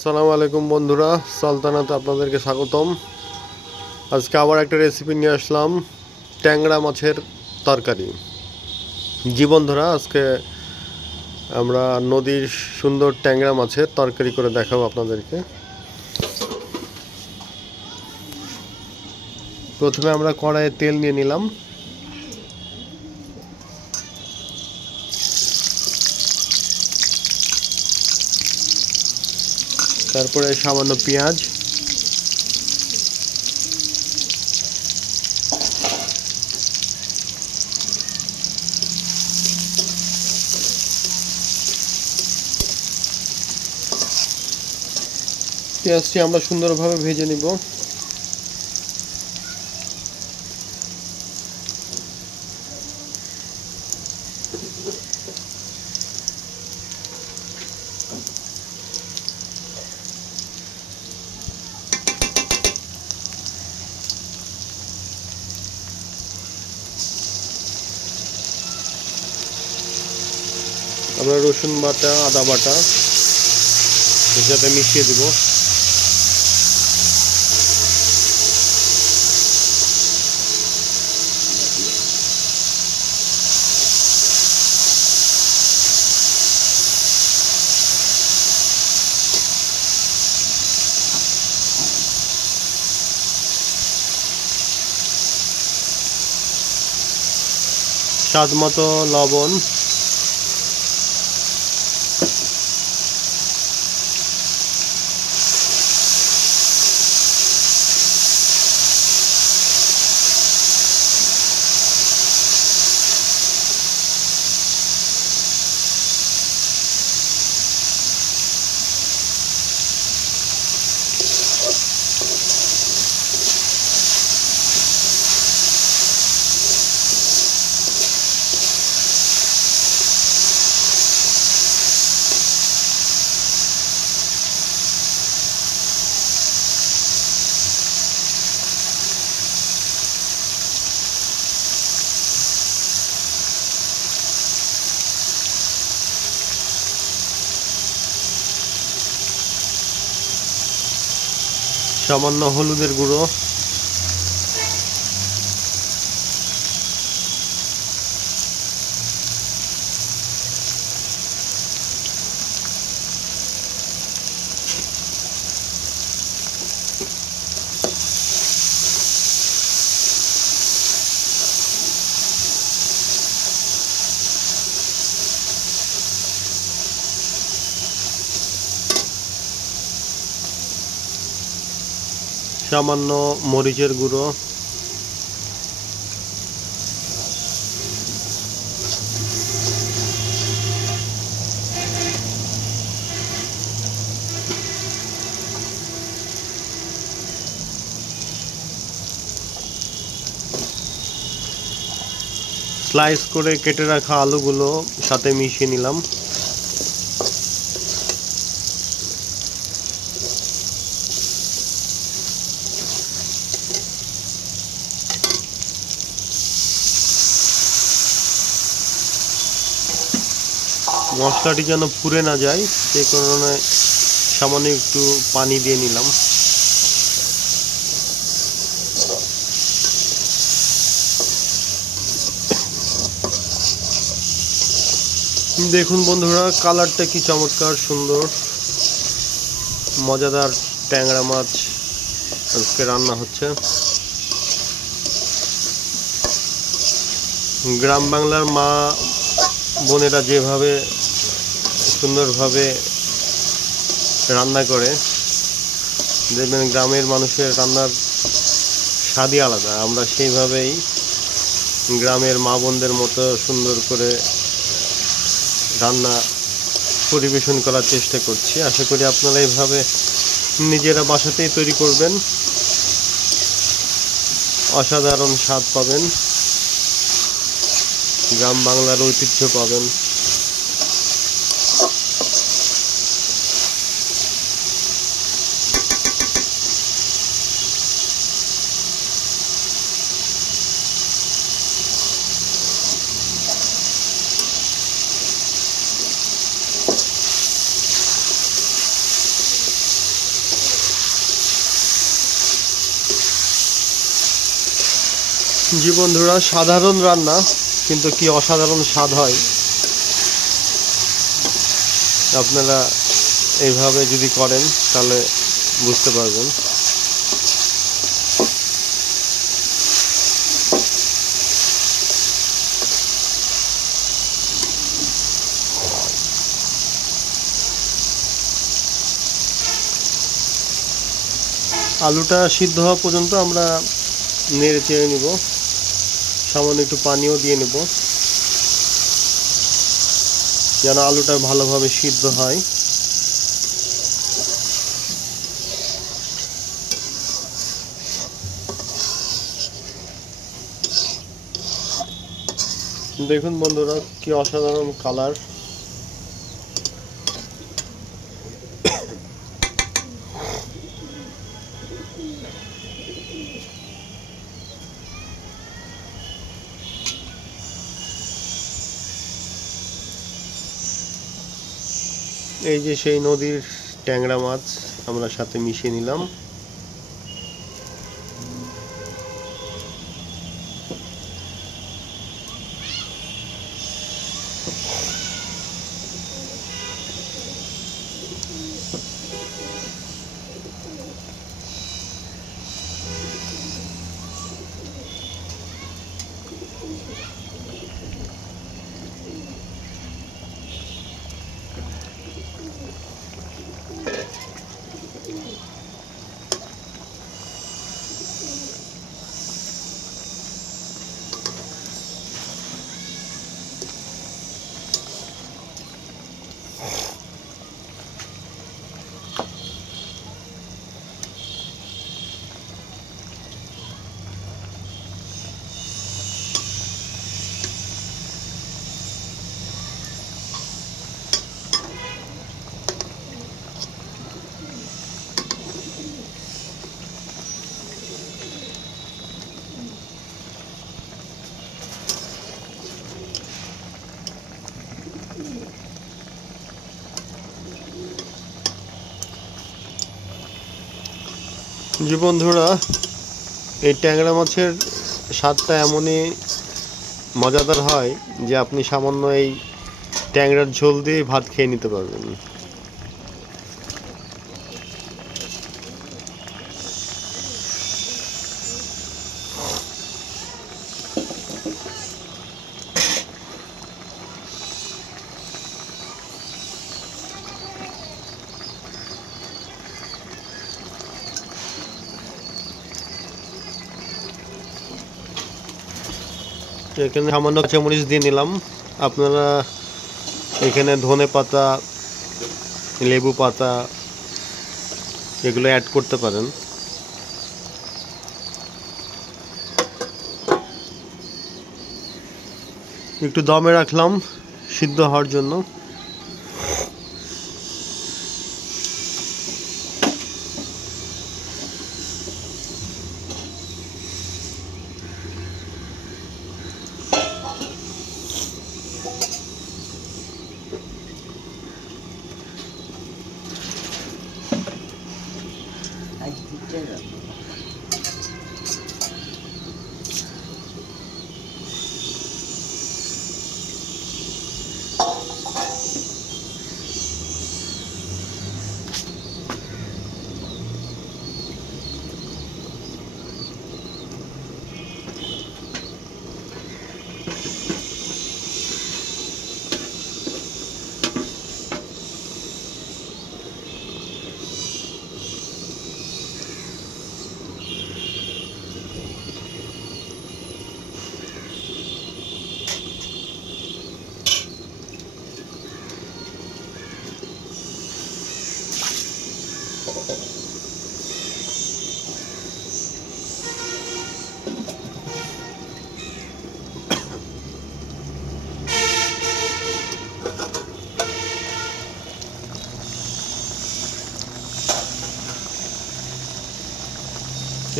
আসসালামু আলাইকুম বন্ধুরা, সালতানাতে আপনাদেরকে স্বাগতম। আজকে আবার একটা রেসিপি নিয়ে আসলাম, ট্যাংরা মাছের তরকারি। জি বন্ধুরা, আজকে আমরা নদীর সুন্দর ট্যাংরা মাছের তরকারি করে দেখাবো আপনাদেরকে। প্রথমে আমরা কড়াইয়ে তেল নিয়ে নিলাম। তারপরে সামান্য পেঁয়াজ, পেঁয়াজটি আমরা সুন্দরভাবে ভেজে নিব। আমরা রসুন বাটা, আদা বাটা এর সাথে মিশিয়ে দেব। স্বাদ মতো লবণ, সামান্য হলুদের গুঁড়ো, সামান্য মরিচের গুঁড়ো, স্লাইস করে কেটে রাখা আলুগুলো সাথে মিশিয়ে নিলাম। মশলাটি যেন পুড়ে না যায় সেই কারণে সামান্য একটু পানি দিয়ে নিলাম। দেখুন বন্ধুরা, কালারটা কি চমৎকার সুন্দর, মজাদার ট্যাংরা মাছ আজকে রান্না হচ্ছে। গ্রাম বাংলার মা বোনেরা যেভাবে সুন্দরভাবে রান্না করে, দেখবেন গ্রামের মানুষের রান্নার স্বাদই আলাদা। আমরা সেইভাবেই গ্রামের মা বোনদের মতো সুন্দর করে রান্না পরিবেশন করার চেষ্টা করছি। আশা করি আপনারা এইভাবে নিজেরা বাসাতেই তৈরি করবেন, অসাধারণ স্বাদ পাবেন, গ্রাম বাংলার ঐতিহ্য পাবেন। জি বন্ধুরা, সাধারণ রান্না কিন্তু কি অসাধারণ স্বাদ হয়। আপনারা এইভাবে যদি করেন তাহলে বুঝতে পারবেন। আলুটা সিদ্ধ হওয়া পর্যন্ত আমরা নেড়ে চেড়ে নিব, সামান্য একটু পানিও দিয়ে নেব যেন আলুটা ভালোভাবে সিদ্ধ হয়। দেখুন বন্ধুরা, কি অসাধারণ কালার। এই যে সেই নদীর ট্যাংরা মাছ আমরা সাথে মিশিয়ে নিলাম। জি বন্ধুরা, এই ট্যাংরা মাছের স্বাদটা এমনই মজাদার হয় যে আপনি সামান্য এই ট্যাংরার ঝোল দিয়ে ভাত খেয়ে নিতে পারবেন। এখানে সামান্য কাঁচামরিচ দিয়ে নিলাম। আপনারা এখানে ধনে পাতা, লেবু পাতা এগুলো অ্যাড করতে পারেন। একটু দমে রাখলাম সিদ্ধ হওয়ার জন্য।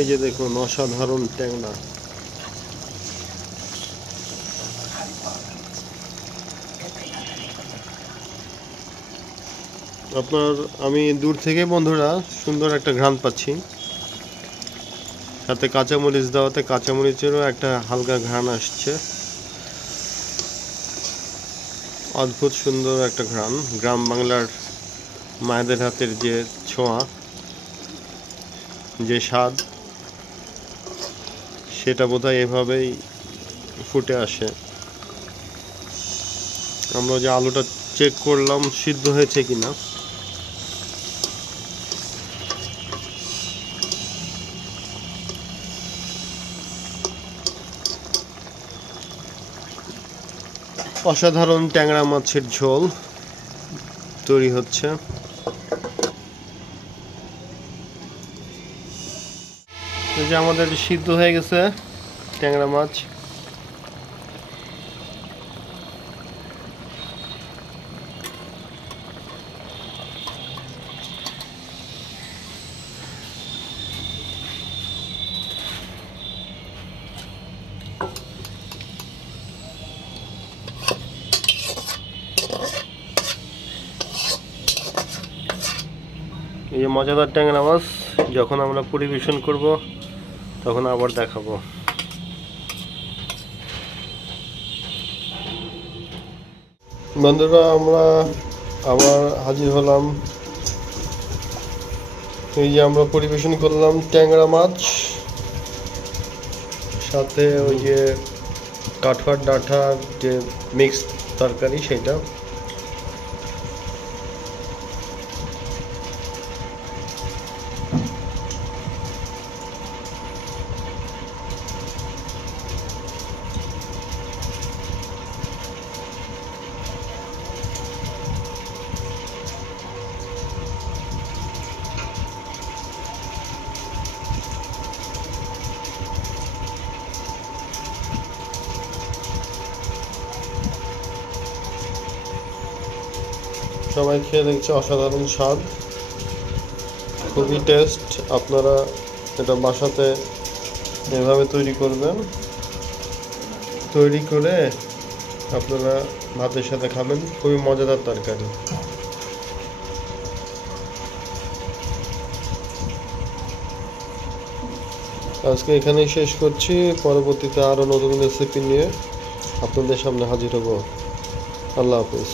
এই যে দেখুন, অসাধারণ ট্যাংরা। আমি দূর থেকে বন্ধুরা সুন্দর একটা ঘ্রাণ পাচ্ছি। সাথে কাঁচামরিচ দেওয়াতে কাঁচামরিচেরও একটা হালকা ঘ্রাণ আসছে। অদ্ভুত সুন্দর একটা ঘ্রাণ, গ্রাম বাংলার মায়েদের হাতের যে ছোঁয়া, যে স্বাদ, সেটা বোধহয় এভাবেই ফুটে আসে। আমরা যে আলুটা চেক করলাম সিদ্ধ হয়েছে কিনা। অসাধারণ ট্যাংরা মাছের ঝোল তৈরি হচ্ছে। এই যে আমাদের সিদ্ধ হয়ে গেছে ট্যাংরা মাছ। এই যে মজাদার ট্যাংরা মাছ যখন আমরা পরিবেশন করব তখন আবার দেখাবো। বন্ধুরা, আমরা আবার হাজির হলাম। এই যে আমরা পরিবেশন করলাম ট্যাংরা মাছ, সাথে ওই যে কাঠুয়ার ডাঁটার যে মিক্স তরকারি সেটা। সবাই খেয়ে দেখছে অসাধারণ স্বাদ, খুবই টেস্ট। আপনারা এটা বাসাতে এভাবে তৈরি করবেন, তৈরি করে আপনারা ভাতের সাথে খাবেন। খুবই মজাদার তরকারি। আজকে এখানেই শেষ করছি। পরবর্তীতে আরও নতুন রেসিপি নিয়ে আপনাদের সামনে হাজির হব। আল্লাহ হাফিজ।